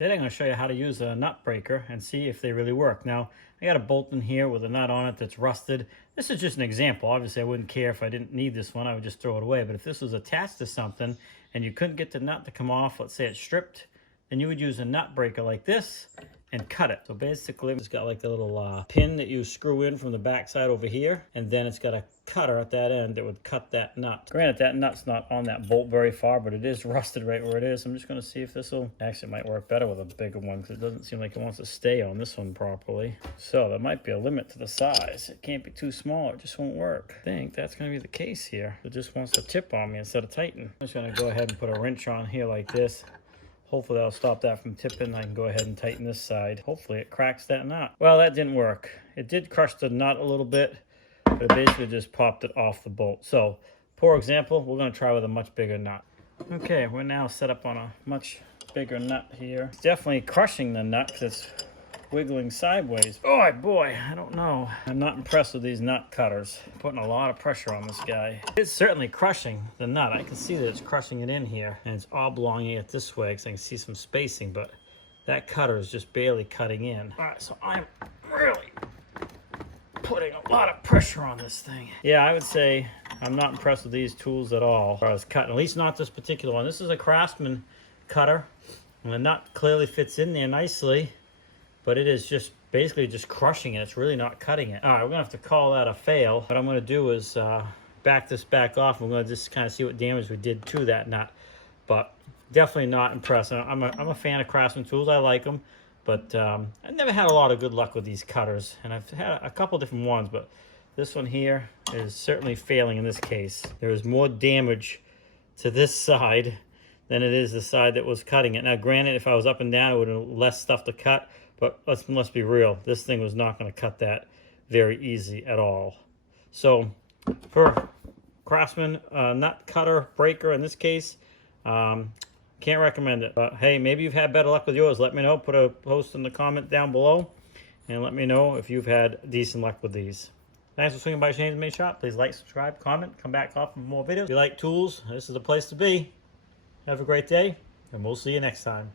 Today I'm going to show you how to use a nut breaker and see if they really work. Now, I got a bolt in here with a nut on it that's rusted. This is just an example. Obviously, I wouldn't care if I didn't need this one. I would just throw it away. But if this was attached to something and you couldn't get the nut to come off, let's say it's stripped, then you would use a nut breaker like this and cut it. So basically, it's got like a little pin that you screw in from the back side over here, and then it's got a cutter at that end that would cut that nut. Granted, that nut's not on that bolt very far, but it is rusted right where it is. I'm just going to see if this will actually might work better with a bigger one, because it doesn't seem like it wants to stay on this one properly. So there might be a limit to the size. It can't be too small, it just won't work. I think that's going to be the case here. It just wants to tip on me instead of tighten. I'm just going to go ahead and put a wrench on here like this. Hopefully that'll stop that from tipping. I can go ahead and tighten this side. Hopefully it cracks that nut. Well, that didn't work. It did crush the nut a little bit, but it basically just popped it off the bolt. So, poor example, we're going to try with a much bigger nut. Okay, we're now set up on a much bigger nut here. It's definitely crushing the nut because it's wiggling sideways. Oh boy, I don't know. I'm not impressed with these nut cutters. Putting a lot of pressure on this guy. It's certainly crushing the nut. I can see that it's crushing it in here, and it's oblonging it this way because I can see some spacing, but that cutter is just barely cutting in. All right, so I'm really putting a lot of pressure on this thing. Yeah, I would say I'm not impressed with these tools at all as far as cutting, at least not this particular one. This is a Craftsman cutter, and the nut clearly fits in there nicely, but it is just basically just crushing it. It's really not cutting it. All right, we're gonna have to call that a fail. What I'm gonna do is back this back off. We're gonna just kind of see what damage we did to that nut, but definitely not impressed. I'm a fan of Craftsman tools. I like them, but I've never had a lot of good luck with these cutters, and I've had a couple different ones, but this one here is certainly failing in this case. There is more damage to this side than it is the side that was cutting it. Now, granted, if I was up and down, it would have less stuff to cut, but let's be real. This thing was not going to cut that very easy at all. So, for Craftsman nut cutter breaker in this case, can't recommend it. But hey, maybe you've had better luck with yours. Let me know. Put a post in the comment down below, and let me know if you've had decent luck with these. Thanks for swinging by Shane's Main Shop. Please like, subscribe, comment, come back often for more videos. If you like tools, this is the place to be. Have a great day, and we'll see you next time.